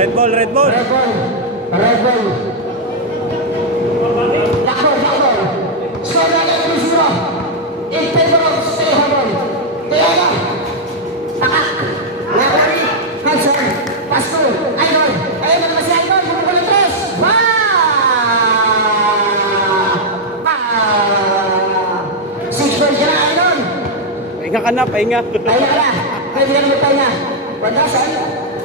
Red ball, red ball. Red ball. Red ball. Lakbol, lakbol. Score na 2-0. In favor of Stay Habon. Kaya na. Takak. Lakbol. Hanson. Pasto. Idol. Ayun naman si Idol. Bumukul ng 3. Wow! 6 points ka na, Idol. Pahinga ka na, pahinga. Pahinga ka na. Pwede ka na magpahinga. Pagdasan.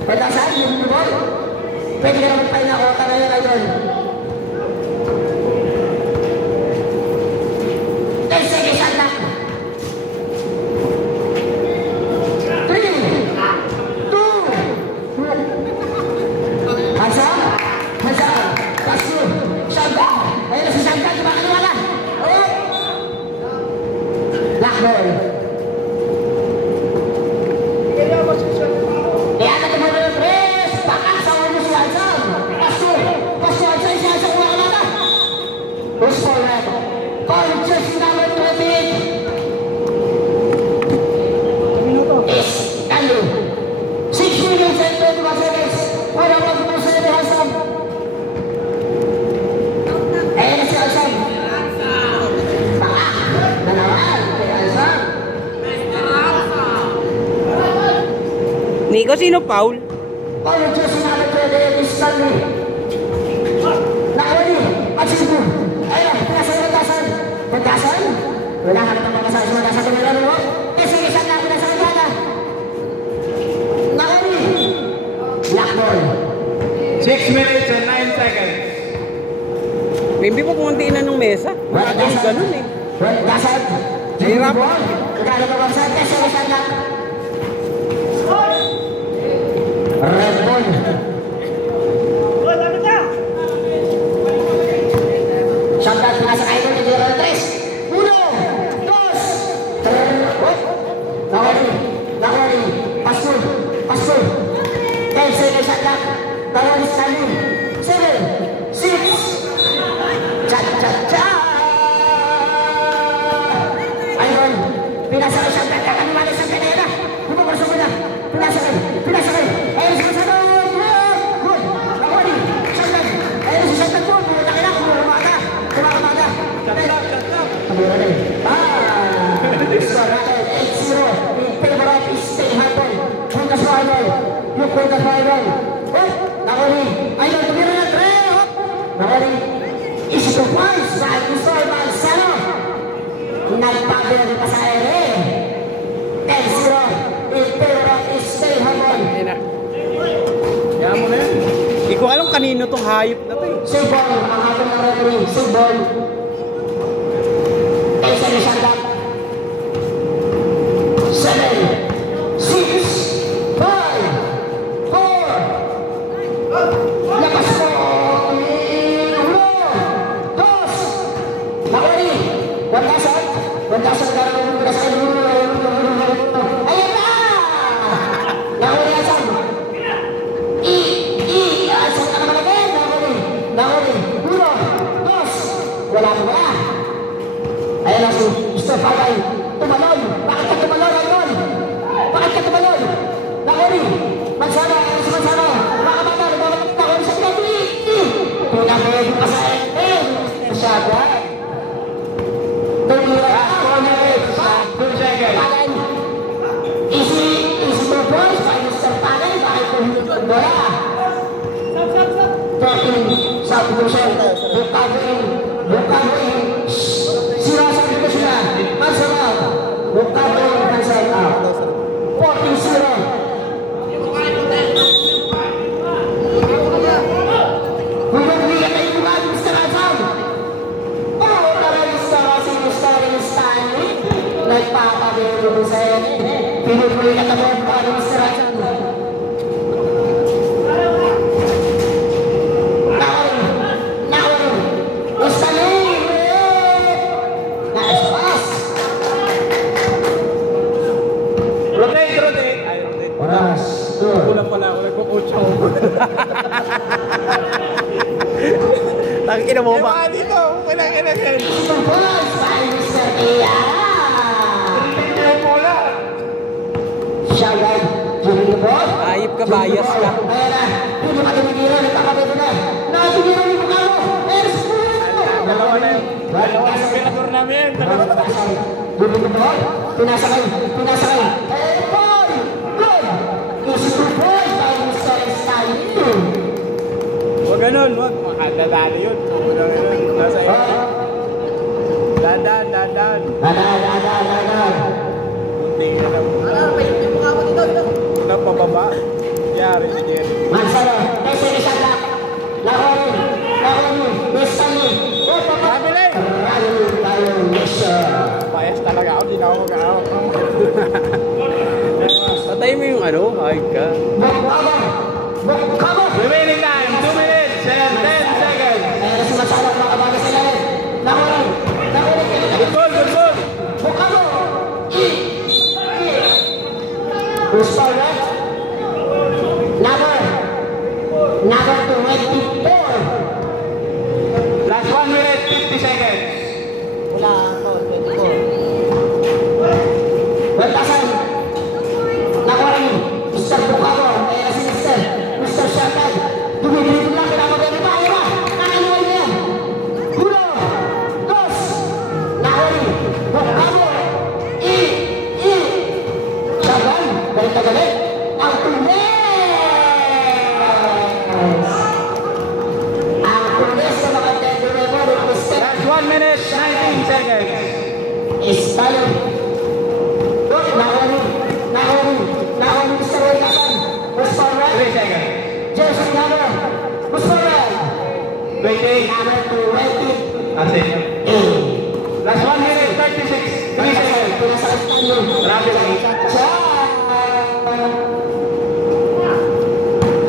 Pagdasan, yung ball. Pwede ka na magpahinga. O, tara yan, Idol. 10 seconds shot clock. 3, 2, Hansa. Hansa. Pasu. Shotgun. Ayun na si Shotgun. Tumakaliwala. Oh. Black ball. Kaya na tumulong yung press. Baka sa ulo si Hansa. Pasu. Pasu Hansa. Si Hansa kumakalala. Push forward. Call just number 28. Is Andrew. 6 minutes and 21 seconds. Wala pag-puso ni Hansa. Ayan na si Hansa. Baka. Nanawan. Kaya Hansa. Nico, sino foul? Call just number 28 is Stanley. Nakawali. Patsibo. Ayun. Pinasa yung Pagdasan. Pagdasan. Wala ka naman pagdasan. Pagdasan ko nila rin. Kasi isang na pinasa yung gata. Nakawali. Black ball. 6 minutes and 9 seconds. Maybe po kumuntiin na ng mesa. Wala Yung ganun eh. Pagdasan. Hirap. Kaya ka bang sa kasi isang na. Red ball. Shotgun pinasa kayo doon. Hindi naman 3. 1, 2, 3. Nakawali. Pasul. Pasul. 10 seconds shotgun. Tawag Stanley. 7, 6. Cha-cha-cha. Ayun. Pinasa kayo shotgun. Kakanimali sa kanina. Bumabasa mo na. Pinasa kayo. Pinasa kayo. Ayun si Kasano. Good. Nakawali. Shotgun. Ayun si shotgun po. Pumunta ka na. Kumaka. Kumaka. Kumaka. Score natin. 8-0. In favor of Stay Habon. Puntas mo, Idol. Yung puntas mo, Idol. Oh, nakawali. Idol, tumira na 3. Nakawali. Issue to points. Saan gusto ay Balsano. Nagpabila pa sa ere. 10-0. In favor of Stay Habon. Ayun na. Kaya mo na yan. Hindi ko alam kanino tong hayop na to eh. Save ball. Ang ating ng referee. Save ball. 10 seconds shot clock. 7, 6, 5, 4. Lapas po. 1, 2. Nakawali. 1,000. 1,000 ka lang. Ayan na! Nakawali na saan? Saan ka naman agad? Nakawali. 1, 2. Wala ko wala. Ayan na si Mr. Pagay. Tumalon. Bakit ka tumalon, Idol? Bakit ka tumalon? Nakawali. Mansana. Ano si Mansana? Makabata. Nakawali sa pinaguli. Pinaguli pa sa masyado. Tumira. Easy to points by Mr. Pagay. Bakit ko hindi ko bola? 13. Subdivision. Recovering. Sirasan dito sila. Mansana. Recovering. Mansana. 14-0. Huwag-huwigan na yung buka, Mr. Hansan. Oh, Mr. Stanley. Nagpapabilo ko sa iyo. Pinupuloy na kami ang buka ni Mr. Hansan. Rotate. Ay, rotate. Oras. Kulang pala ako. Nagpo-coach ako. Tangina mo ba? Dito, kailangan ilagay. Two points by Mr. Ayala. Tingnan yung bola. Shoutout, giving the ball. Ayip ka, bias ka. Ayan na, hindi ka tumigiro, nagkakabito na. Natumigiro yung mukha mo. Eres po. Dalawa na yun. Dalawa na yung pinaturo namin. Dalawa na. Giving the ball. Pinasakay. Eh, boy! Good! Easy to boy by Mr. Stalin. Huwag ganun, huwag. Makadadali yun. Nasa iyo. Dadan. Dadan. Kunti na lang. Una pababa. Yari si Jerry. Mansaro, kasi isang lak. Lakonin. Destiny. Kamilay! Tayo, mission. Payas talaga ako. Di na ako mag-aawak. Patay mo yung ano, ayip ka. Bukabo. Remaining time, 2 minutes and 10 seconds. Ayan si Mansaro, makabaga sila rin. Lakonin. Good ball. Bukabo. Gusto rin. Number 24. Last 1 minute, 50 seconds. Wala ako, 24. Bentasan. Nakuha rin. Mr. Bukabo. Ayan si Mr. Shantan. Dumidribble lang. Pinapagay pa. Ayan na. Nakanuwal na yan. Uno. Dos. Nakuha rin. Bukabo. Shantan. Galit. Ang tulis. Ang tulis na mga tendero. Last 1 minute, 19 seconds. Istalo. Nahuli Mr. Wilkerson. Musparan. 3 seconds. Jason Gano. Musparan. 28. Number 20. That's it. Last 1 minute, 36. 3 seconds. Pinasakit tayo. Rapid.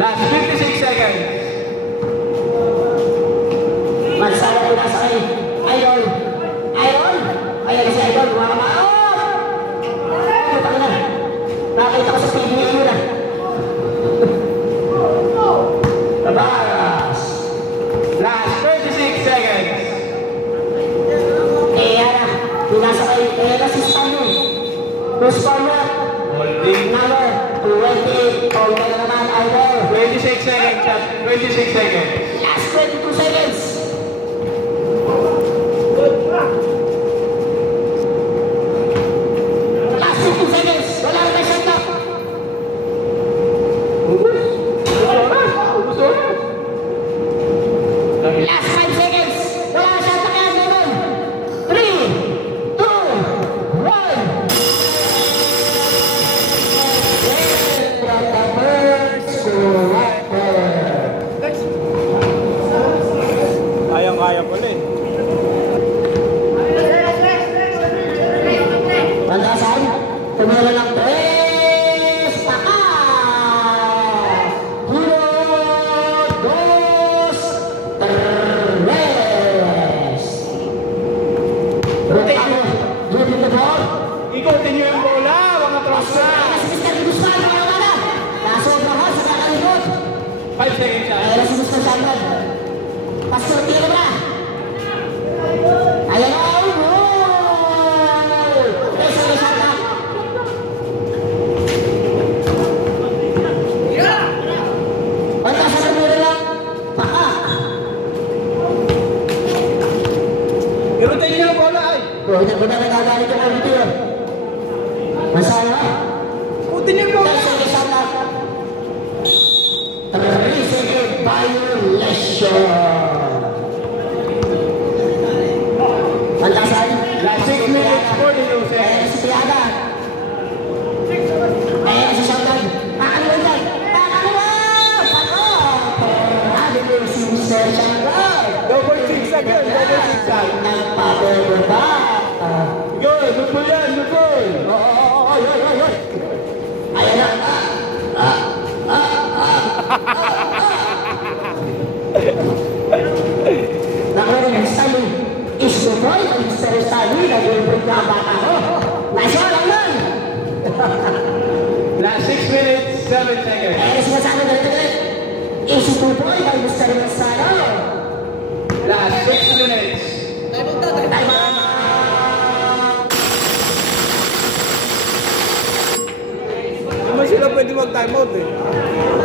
Last 56 seconds. Mansala pinasakay. Idol. Ayan si Idol. Kumakamao. Puta ka na. Nakita ko sa TV yun na. Tabas. Last 36 seconds. Ayan na. Pinasakay. Ayan na si Stanley. Musparan. Holding. Number 20. Hold ka na naman, Idol. 26 seconds. 26 seconds. Last 22 seconds. Last 15 seconds. Wala na shot clock. Last 5 seconds. Wala na shot clock yan, Devon. 3, 2, 1. From the first quarter. Kayang-kaya ko rin. Pantasan, tumira ng 3, paka! 1, 2, 3! Rotado, dribbling the ball. Ikutin nyo yung bola, mga trosa. Si Mr. Guzman, mga wala. Nasobrang hot sa kakalikot. 5 seconds siya. Ayan si Mr. Shantan. Pastor, tira ba? Ayan na, goal! Pesa ni Shantan. Pantasan ng mura lang. Paka. Ikutin nyo yung bola ay. Buta nagagalit yung ulit yun. Masaya. Ikutin nyo yung bola. 10 seconds Shantan. 3 second violation. Pantasan. Last 6 minutes, 42 seconds. Ayan si Tiaga. Ayan si Shantan. Pakaluan yan. Pakaluan! Pako! Grabe mo si Mr. Shantan. Double six agad, double six agad. Nagpapababa. Good, good yan, good. Ayan na. Nakuha ng Stanley. Issue ko ay Mr. Stanley. Nag-ibig na bata ko. Nasyo lang nun. Last 6 minutes, 7 seconds. Ayan na sinasabi galit. Issue 2 point by Mr. Rosado. Last 6 minutes. Hindi mo sila pwede mag-time out eh.